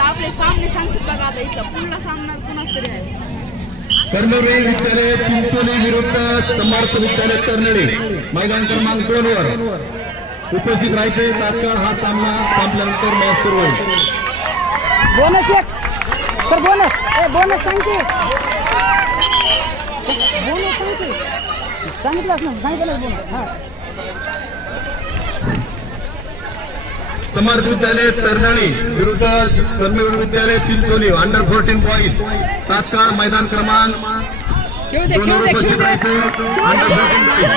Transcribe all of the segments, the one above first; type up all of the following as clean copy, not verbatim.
आपले सामने सांगतात बघा आता इथं पुढला सामना कोणाच तरी आहे. कर्मवीर विद्यालय चिंचोली विरुद्ध समर्थ विद्यालय तरनळे मैदान क्रमांक 2 वर उपस्थित राहायचे. तात्काळ हा सामना संपल्यानंतर मॅच सुरू होईल. बोनस एक सर बोनस बोनस सांगते सांगितलं बोनस. हा समर्थ विद्यालय तरनळी विरुद्ध कर्मवीर विद्यालय चिंचोली अंडर 14 बॉईज तात्काळ मैदान क्रमांक 2 वर उपस्थित राहायचे. Under 14 boys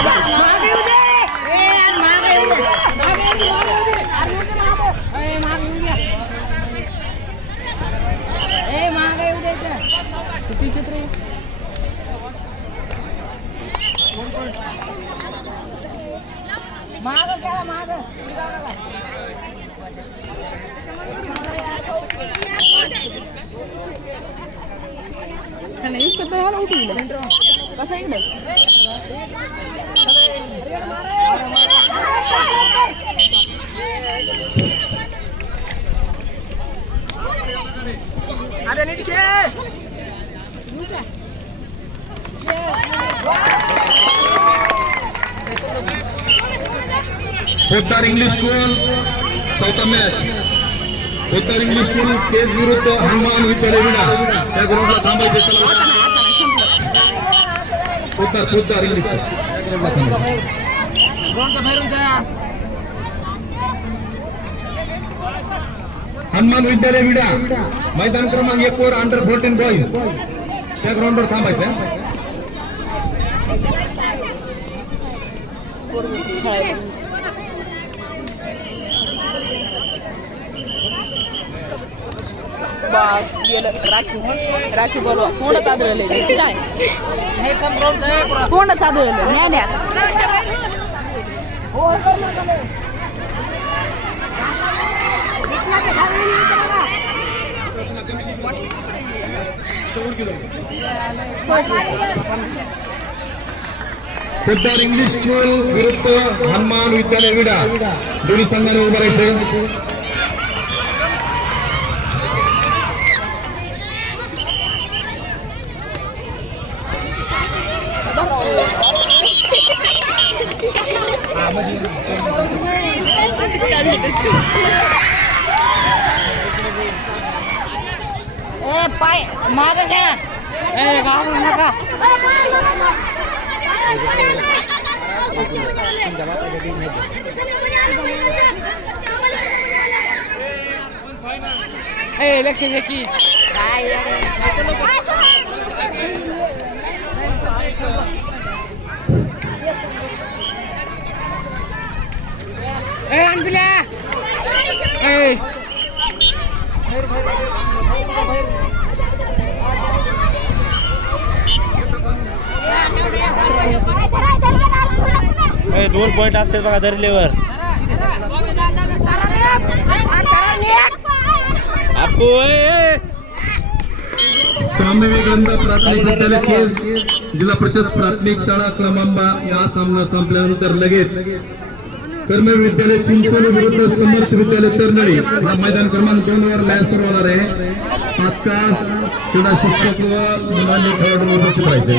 Poddar English school चौथा मॅच. पोद्दार इंग्लिश स्कूल केस विरुद्ध हनुमान विद्यालय विडा त्या ग्राउंडला थांबायचे. पोद्दार इंग्लिश हनुमान विद्यालय विडा मैदान क्रमांक 1 वर अंडर 14 बॉईज त्या ग्राउंडवर थांबायचं. बस गेलं राखी बोलवा तोंडच आदळले काय तोंडच आदळलं न्या पोद्दार इंग्लिश स्कूल विरुद्ध हनुमान विद्यालय विडा दोन्ही संघाने उभं राहायचं. पाय माग घ्या नका लक्ष द्या की काय दोन पॉइंट असतात बघा धरलेवर. साम्य ग्रंथ प्राथमिक विद्यालय केस जिल्हा परिषद प्राथमिक शाळा क्रमांबा या सामना संपल्यानंतर लगेच कर्मवीर विद्यालय चिंचोली विरुद्ध समर्थ विद्यालय तरनळी हा मैदान क्रमांक 2 वर मॅच सुरू होणार आहे. तात्काळ क्रीडा शिक्षक व मुलांनी खेळाडू उपस्थित राहायचे.